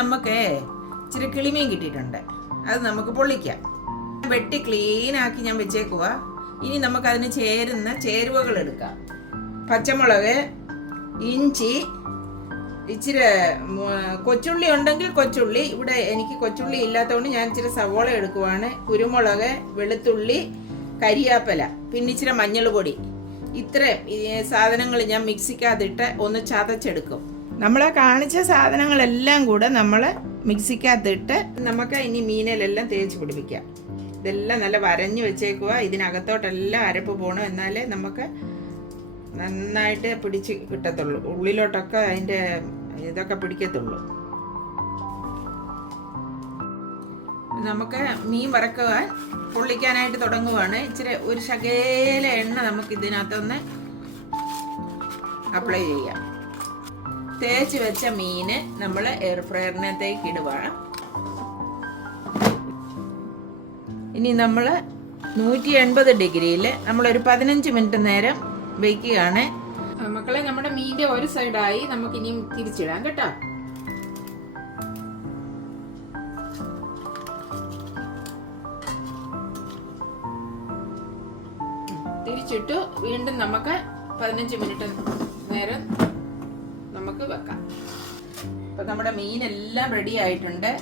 നമുക്ക് ഇച്ചിരി കിളിമീൻ കിട്ടിയിട്ടുണ്ട്. അത് നമുക്ക് പൊള്ളിക്കാം. വെട്ടി ക്ലീൻ ആക്കി ഞാൻ വെച്ചേക്കുക. ഇനി നമുക്കതിന് ചേരുന്ന ചേരുവകൾ എടുക്കാം. പച്ചമുളക്, ഇഞ്ചി, ഇച്ചിരി കൊച്ചുള്ളി ഉണ്ടെങ്കിൽ കൊച്ചുള്ളി. ഇവിടെ എനിക്ക് കൊച്ചുള്ളി ഇല്ലാത്തതുകൊണ്ട് ഞാൻ ഇച്ചിരി സവോള എടുക്കുവാണ്. കുരുമുളക്, വെളുത്തുള്ളി, കരിയാപ്പല, പിന്നെ ഇച്ചിരി മഞ്ഞൾ പൊടി. ഇത്രയും സാധനങ്ങൾ ഞാൻ മിക്സിക്കകത്തിട്ട് ഒന്ന് ചതച്ചെടുക്കും. നമ്മളെ കാണിച്ച സാധനങ്ങളെല്ലാം കൂടെ നമ്മൾ മിക്സിക്കകത്തിട്ട് നമുക്ക് ഇനി മീനിലെല്ലാം തേച്ച് പിടിപ്പിക്കാം. ഇതെല്ലാം നല്ല വരഞ്ഞ് വെച്ചേക്കുക. ഇതിനകത്തോട്ടെല്ലാം അരപ്പ് പോകണം, എന്നാലേ നമുക്ക് നന്നായിട്ട് പിടിച്ച് കിട്ടത്തുള്ളൂ. ഉള്ളിലോട്ടൊക്കെ അതിൻ്റെ ഇതൊക്കെ പിടിക്കത്തുള്ളൂ. നമുക്ക് മീൻ വറക്കുവാൻ പൊള്ളിക്കാനായിട്ട് തുടങ്ങുവാണ്. ഇച്ചിരി ഒരു ശകല എണ്ണ നമുക്ക് ഇതിനകത്തൊന്ന് അപ്ലൈ ചെയ്യാം. തേച്ച് വെച്ച മീന് നമ്മൾ എയർ ഫ്രയറിനകത്തേക്ക് ഇടുവാണ്. ഇനി നമ്മൾ 180 ഡിഗ്രിയിൽ നമ്മളൊരു 15 മിനിറ്റ് നേരം വയ്ക്കുകയാണ്. മക്കളെ, നമ്മുടെ മീൻ്റെ ഒരു സൈഡായി. നമുക്ക് ഇനിയും തിരിച്ചിടാം കേട്ടോ. തിരിച്ചിട്ട് വീണ്ടും നമുക്ക് 15 മിനിറ്റ് നേരം നമുക്ക് വെക്കാം. ഇപ്പൊ നമ്മുടെ മീനെല്ലാം റെഡി ആയിട്ടുണ്ട്.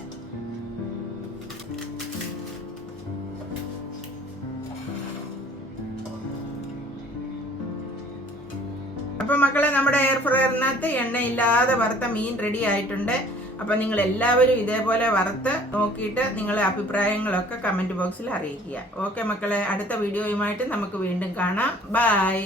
അപ്പൊ മക്കളെ, നമ്മുടെ എയർ ഫ്രയറിനകത്ത് എണ്ണയില്ലാതെ വറുത്ത മീൻ റെഡി ആയിട്ടുണ്ട്. അപ്പൊ നിങ്ങൾ എല്ലാവരും ഇതേപോലെ വറുത്ത് നോക്കിയിട്ട് നിങ്ങളെ അഭിപ്രായങ്ങളൊക്കെ കമന്റ് ബോക്സിൽ അറിയിക്കുക. ഓക്കെ മക്കളെ, അടുത്ത വീഡിയോയുമായിട്ട് നമുക്ക് വീണ്ടും കാണാം. ബൈ.